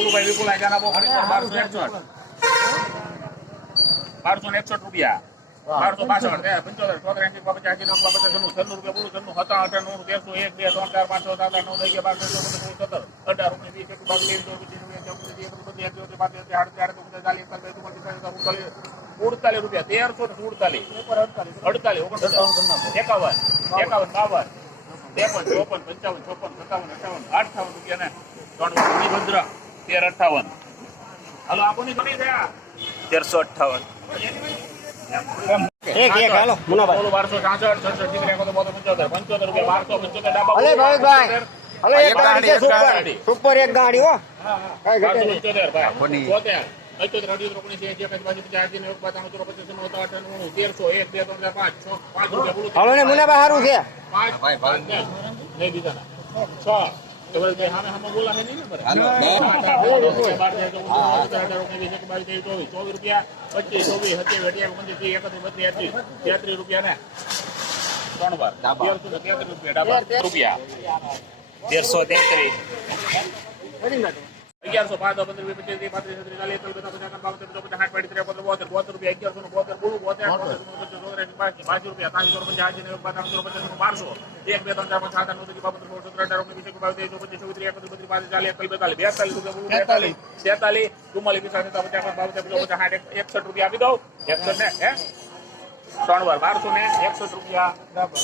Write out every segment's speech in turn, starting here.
પુલુભાઈ વિપુલ આજા ના બોખરી બારસો એકસઠ. બારસો ને એકસઠ રૂપિયા. બારસો બાસઠ બે પંચોતેર ચોતેર એસી પચાસ એસી નવ પચાસ છન્નું છન્નું રૂપિયા બોલું છન્નું સત્તા અઠાર નવ તેરસો એક બે ત્રણ ચાર પાંચ છ સાત આઠ નવ દસ અગિયાર બાર તેર ચૌદ પંદર સોળ સત્તર અઢાર ઓગણીસ વીસ એકવીસ બાવીસ ત્રેવીસ ચોવીસ પચીસ છવ્વીસ સત્યાવીસ અઠ્યાવીસ ઓગણત્રીસ ત્રીસ પાંત્રીસ આડત્રીસ આડત્રીસ ચાલીસ એકતાલીસ બેતાલીસ ચુમ્માલીસ પિસ્તાલીસ ઉડતાલીસ રૂપિયા. તેરસો ને સુડતાલીસ. અડતાલીસ ઓગણપચાસ. એકાવન એકાવન બાવન ત્રેપન ચોપન પંચાવન ચોપન સત્તાવન અઠાવન અઠાવન રૂપિયા ને ત્રણ ભદ્ર તેર અઠાવન. હાલો આપોની ઘણી થયા તેરસો અઠાવન. એક એક હાલો મુનાભાઈ. બારસો છાસઠ છસઠ સિત્તેર પંચોતેર પંચોતેર રૂપિયા બારસો પંચોતેર ડાબા હવે એક ગાડી સુપર. સુપર ગાડી હો. કઈ ઘટે નહીં. મુનાભાઈ સારું છે ત્રીસ, તેત્રીસ અગિયારસો પાંચ પંદર પચીસ ત્રીસ પાંત્રીસ પાંત્રીસ રૂપિયા અગિયારસો બોતેર બોલું બોતેર ચોત્રીસ બાસી રૂપિયા ચોર પંચાસ બાવન ત્રેપન પચાસ બારસો એક બે ત્રણ ચાર પાંચ સાત આઠ નવ બાવન ત્રેપન ચોત્રીસ અઢાર ઓગણીસ એકવીસ બાવીસ ચોપન પચીસ છવ્વીસ એકત્રીસ બત્રીસ પાંત્રીસ ચાલીસ એકતાલીસ બેતાલીસ બેતાલીસ રૂપિયા બેતાલીસ તેતાલીસ ચુમ્માલીસ પિસ્તાલીસ પચાસ બાવન ત્રેપન ચોપન સાઠ એક- એકસઠ રૂપિયા આપી દઉં એકસઠ ને હે ત્રણ વાર બારસો ને એકસઠ રૂપિયા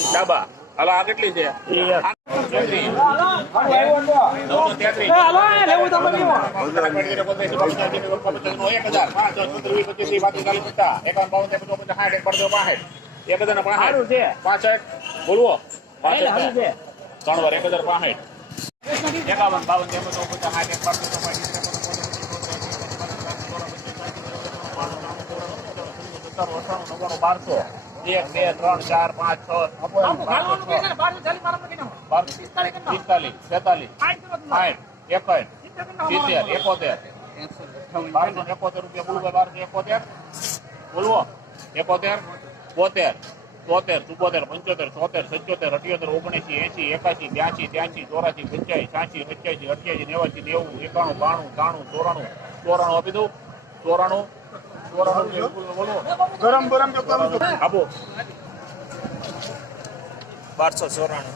ડાબા હાલો આ કેટલી છે તેત્રીસ. નવસો તેત્રીસ. બારસો એક બે ત્રણ ચાર પાંચ છ પિસ્તાલીસ છેતાલીસ સાઠ એકસઠ સિત્તેર એકોતેર બારસો એકોતેર રૂપિયા બોલવો બારસો એકોતેર બોલવો એકોતેર બોતેર તોતેર ચુમ્બોતેર પંચોતેર ચોતેર સત્યોતેર અઠ્યોતેર ઓગણસી એસી એકાસી બ્યાસી ત્યાસી ચોરાસી પંચ્યાસી છ્યાસી અઠ્યાસી અઠ્યાસી નેવાસી નેવું એકાણું બાણું ત્રાણું ચોરાણું ચોરાણું આપી દઉં. ચોરાણું ચોરાણું રૂપિયા ગરમ ગરમ આપો. બારસો ચોરાણું.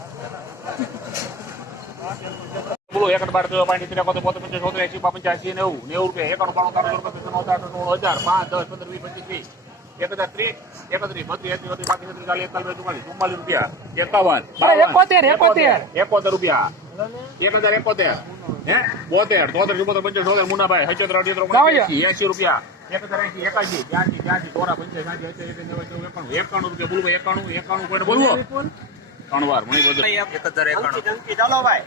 બોલો એક બાર તેર પાંચ ત્રીસ એકોતેર બોતેર પંચાસ ચોતેર એસી પંચ્યાસી નેવું નેવું રૂપિયા એકાણું બાણું ત્રણ ચોર પચીસ નવ હજાર પાંચ દસ પંદર વીસ પચીસ ત્રીસ. એક હજાર ત્રીસ એકત્રીસ બત્રીસ એસી બત્રીસ પાંત્રીસ છત્રીસ ચાલીસ એકતાલીસ ચુમ્માલીસ ચુમ્માલીસ રૂપિયા. એકાવન એકોતેર એકોતેર. એકોતેર રૂપિયા. એક હજાર એકોતેર. હે? બોતેર તોતેર ચુમ્મોતેર પંચાસ ચોતેર મુનાભાઈ હચોતેર અઠ્યોતેર એસી રૂપિયા. એક હજાર એસી એકાસી ત્યાસી ત્યાસી ચોરા પંચાસી એકાણું એકાણું રૂપિયા. બોલવું એકાણું એકાણું કોઈને બોલવું ત્રણ વાર મણી બધું એક હજાર એકાણું ચાલો ભાઈ.